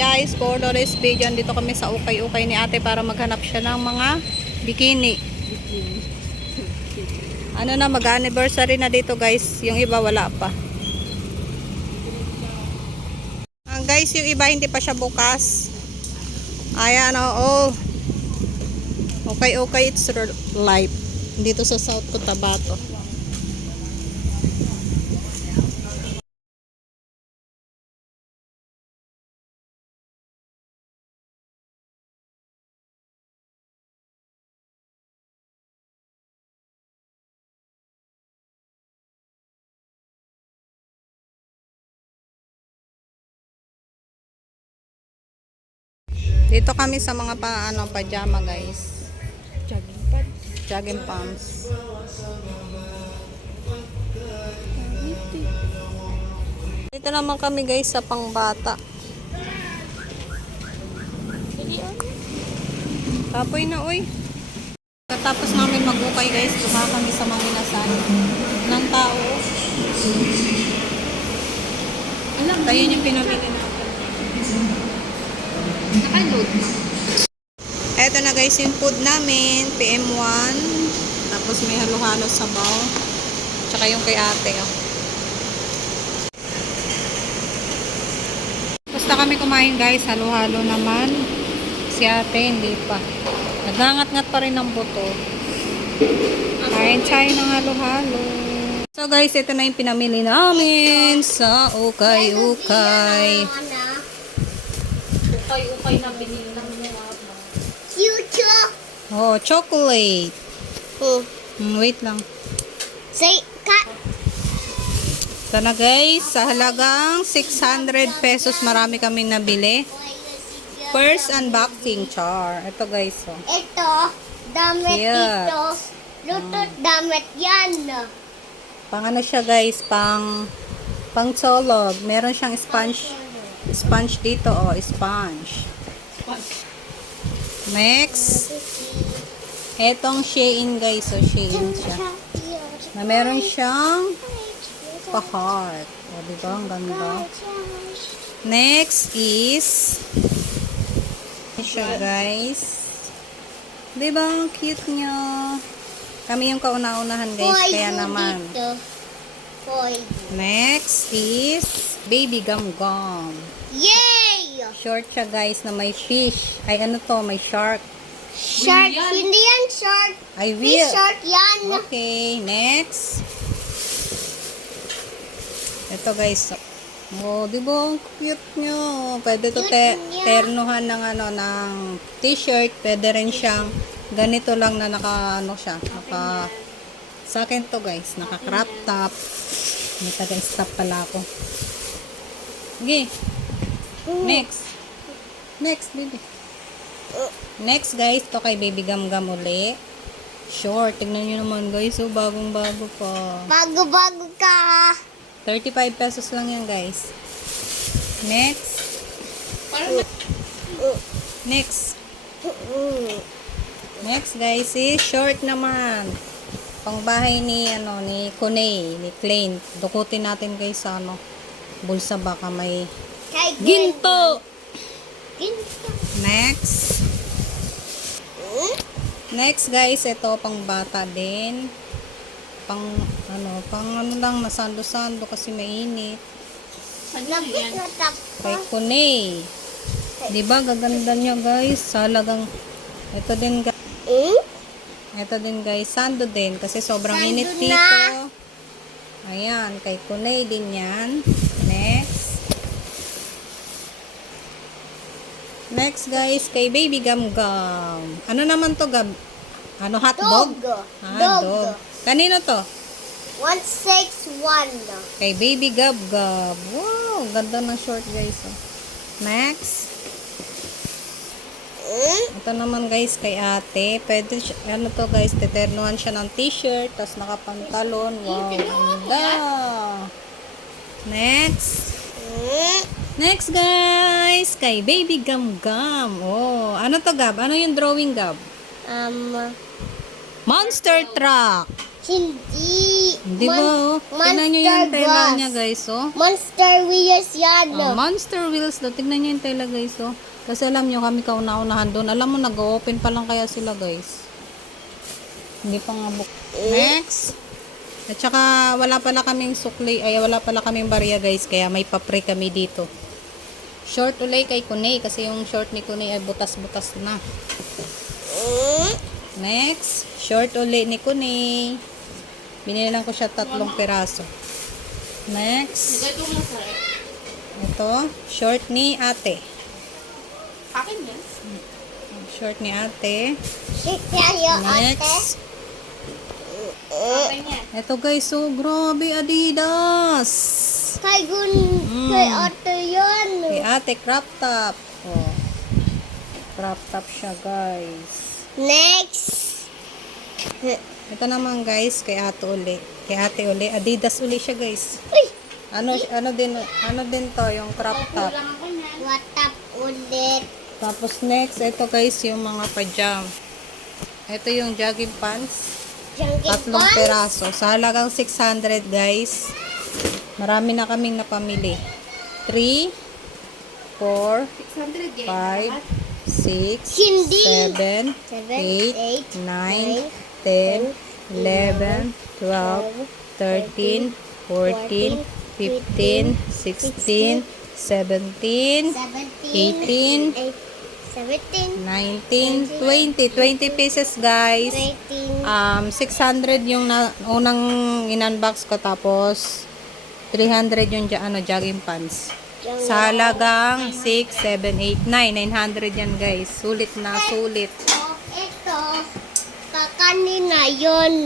guys for today's video. Dito kami sa ukay-ukay ni ate para maghanap siya ng mga bikini. Ano na, mag-anniversary na dito guys. Yung iba wala pa. Ang guys, yung iba hindi pa siya bukas. Ayan, oo. Okay, okay, it's life. Dito sa South Cotabato. Dito kami sa mga pa, ano, pajama guys. Jogging pad. Jogging pants. Dito naman kami guys sa pangbata. Tapoy na uy. Katapos namin magukay guys, luha kami sa mga inasan ng tao. Alam, Tayo yung pinamili natin. Nakaload na. Eto na guys yung food namin, PM1. Tapos may halo-halo sabaw. Tsaka yung kay ate. Oh. Basta kami kumain guys, halo-halo naman. Si ate hindi pa. Nagangat-ngat pa rin ng buto. Kain tayo ng halo-halo. So guys, ito na yung pinamili namin sa Ukay-Ukay. Ukay-ukay na binili ng mga Future. Oh, chocolate. Hmm. Hmm, wait lang. Say, ka. Ito na guys, sa halagang 600 pesos marami kami nabili. First unboxing char. Ito guys, oh. Ito, damit Cute. dito. Lutot damit yan. Pang ano siya guys, pang pang solog. Meron siyang sponge sponge dito, oh, sponge. Next, etong Shein guys, oh, Shein siya. Na meron siyang pa-heart. O, di ba? Ang ganda. Next is siya guys. Di ba ang cute niya? Kami yung kauna-unahan guys, kaya naman. Next is baby gum gum. Yay! Short siya guys na may fish. Ay ano to, may shark. Shark. Hindi yan shark. Ay Fish real. shark yan. Okay, next. Ito guys. Oh, di ba ang cute nyo? Pwede to te niya. ternuhan ng ano ng t-shirt. Pwede rin siyang ganito lang na naka ano siya, naka sa akin to guys, naka crop top. May taga-stop pala ako. Okay. Next. Next, baby. Next guys, to kay baby gam gam uli. Short. Tignan nyo naman guys. So, bagong bago pa. Bago-bago ka. 35 pesos lang yan guys. Next. Next. Next guys is short naman. Pangbahay ni ano ni Kunay, ni Klein. Dukutin natin guys sa ano bulsa baka may ginto. Ginto. Next. Next guys, ito pang bata din. Pang ano, pang ano lang nasando-sando kasi mainit. Kay Kunay. 'Di ba gaganda niya guys? Sa halagang ito din guys. Hmm? Ito din guys, sando din kasi sobrang Sando init na. dito. Ayan, kay Kunay din yan. Next. Next guys, kay Baby Gum Gum. Ano naman to gab? Ano hotdog? Dog. Ah, Dog. dog. Kanino to? 161. Kay Baby Gab Gab. Wow, ganda ng short guys. Oh. Next. Hmm? Ito naman guys kay ate. Pwede siya, ano to guys, teternuhan siya ng t-shirt, tapos nakapantalon. Wow, ganda. Next. Hmm? Next guys, kay Baby Gum Gum. Oh, ano to Gab? Ano yung drawing Gab? Um, Monster truck. Hindi. Di ba, oh? Tingnan nyo yung tela niya, guys, oh. Monster wheels yan. Oh, monster wheels daw. Tignan nyo yung tela, guys, oh. Kasi alam nyo, kami kauna-unahan doon. Alam mo, nag-open pa lang kaya sila, guys. Hindi pa nga book. Next. At saka, wala pala kaming sukli, ay wala pala kaming barya, guys. Kaya may papre kami dito. Short ulay kay Kunay, kasi yung short ni Kunay ay butas-butas na. Next, short uli ni Kunay. Binili lang ko siya tatlong piraso. Next, Ito short ni ate. Akin yan. Short ni ate. Next, ito guys, so grabe Adidas. Kay gun, Mm. kay ate yan. Kay ate crop top. Oh. Crop top siya guys. Next. Ito naman guys, kay ate uli. Kay ate uli, Adidas uli siya guys. Uy, Ano ano din ano din to yung crop top. Yan. watap ulit. Tapos next, ito guys yung mga pajam. Ito yung jogging pants. Junkie Tatlong Bond. peraso. Sa halagang 600 guys. Marami na kaming napamili. 3, 4, 600 yan. 5, 6, Hindi. 7, Seven, 8, eight, 9, 10, 11, 12, 13, 14, 15, 16, 17, 17, 18, eight, 17, 19, 20. 20 pieces guys. 18, Um, 600 yung na, unang in-unbox ko tapos 300 yung ano, jogging pants. Sa halagang 6, 7, 8, 9. 900 yan guys. Sulit na sulit. Oh, ito, kakanina yun.